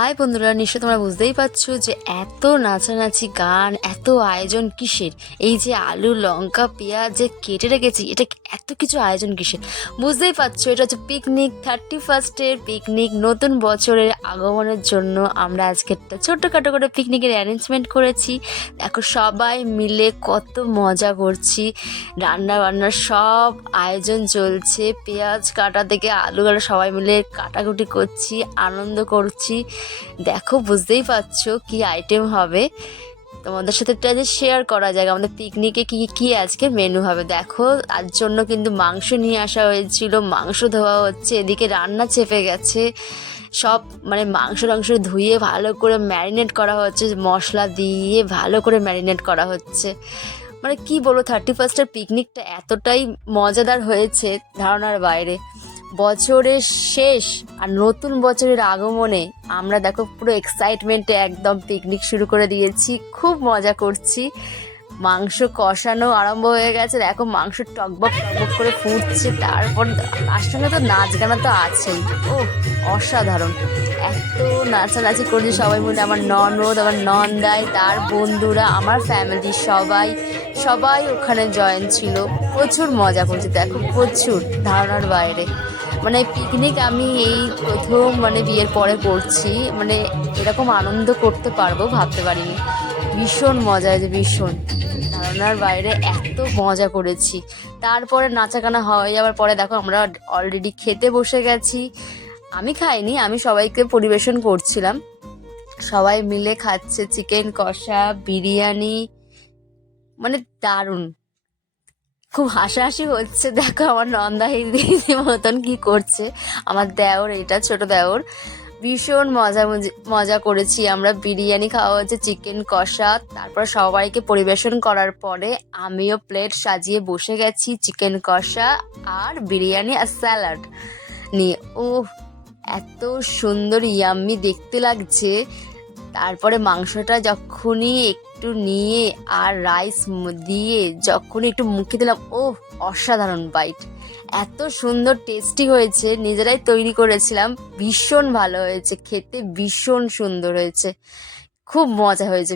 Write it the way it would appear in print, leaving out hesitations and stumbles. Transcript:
High বন্ধুরা, নিশ্চয় তোমরা বুঝতেই পারছো যে এত নাচানাচি গান, এত আয়োজন কিসের। এই যে আলু লঙ্কা পেঁয়াজ যে কেটে রেখেছি, এটা এত কিছু আয়োজন কিসের বুঝতেই পারছো। এটা হচ্ছে পিকনিক, 31st পিকনিক, নতুন বছরের আগমনের জন্য আমরা আজকে একটা ছোট্টখাটো করে পিকনিকের অ্যারেঞ্জমেন্ট করেছি। দেখো সবাই মিলে কত মজা করছি, রান্না বান্নার সব আয়োজন চলছে, পেঁয়াজ কাটা থেকে আলু কাটা সবাই মিলে কাটাকুটি করছি, আনন্দ করছি। দেখো বুঝতেই পারছো কি আইটেম হবে। তোমাদের সাথে একটা যে শেয়ার করা যায় আমাদের পিকনিকে কি কি আজকে মেনু হবে। দেখো তার জন্য কিন্তু মাংস নিয়ে আসা হয়েছিল, মাংস ধোয়া হচ্ছে, এদিকে রান্না চেপে গেছে। সব মানে মাংস ধুয়ে ভালো করে ম্যারিনেট করা হচ্ছে, মশলা দিয়ে ভালো করে ম্যারিনেট করা হচ্ছে। মানে কি বলবো, 31st পিকনিকটা এতটাই মজাদার হয়েছে ধারণার বাইরে। বছরের শেষ আর নতুন বছরের আগমনে আমরা দেখো পুরো এক্সাইটমেন্টে একদম পিকনিক শুরু করে দিয়েছি, খুব মজা করছি। মাংস কষানো আরম্ভ হয়ে গেছে, দেখো মাংস টকবক টকবক করে ফুটছে, তারপর তার সঙ্গে তো নাচ গানা তো আছেই। ও অসাধারণ, এত নাচানাচি করছি সবাই মিলে, আমার ননদ, আমার নন্দাই, তার বন্ধুরা, আমার ফ্যামিলি সবাই সবাই ওখানে জয়েন ছিল। প্রচুর মজা করছি, দেখো প্রচুর ধারণার বাইরে। মানে পিকনিক আমি এই প্রথম মানে বিয়ের পরে করছি, মানে এরকম আনন্দ করতে পারবো ভাবতে পারিনি। ভীষণ মজা হয়েছে, ভীষণ ধারণার বাইরে, এত মজা করেছি। তারপরে নাচা গানা হয়ে যাওয়ার পরে দেখো আমরা অলরেডি খেতে বসে গেছি। আমি খাইনি, আমি সবাইকে পরিবেশন করছিলাম। সবাই মিলে খাচ্ছে চিকেন কষা, বিরিয়ানি, মানে দারুণ। খুব হাসাহাসি হচ্ছে, দেখো আমার নন্দা দিদি মতন কি করছে, আমার দেওর, এটা ছোট দেওর। ভীষণ মজা করেছি আমরা। বিরিয়ানি খাওয়া হচ্ছে, চিকেন কষা, তারপর সবাইকে পরিবেশন করার পরে আমিও প্লেট সাজিয়ে বসে গেছি চিকেন কষা আর বিরিয়ানি আর স্যালাড নিয়ে। ও এত সুন্দর ইয়াম্মি দেখতে লাগছে। তারপরে মাংসটা যখনই একটু নিয়ে আর রাইস দিয়ে যখনই একটু মুখে দিলাম, ও অসাধারণ বাইট, এত সুন্দর টেস্টি হয়েছে। নিজেরাই তৈরি করেছিলাম, ভীষণ ভালো হয়েছে খেতে, ভীষণ সুন্দর হয়েছে, খুব মজা হয়েছে।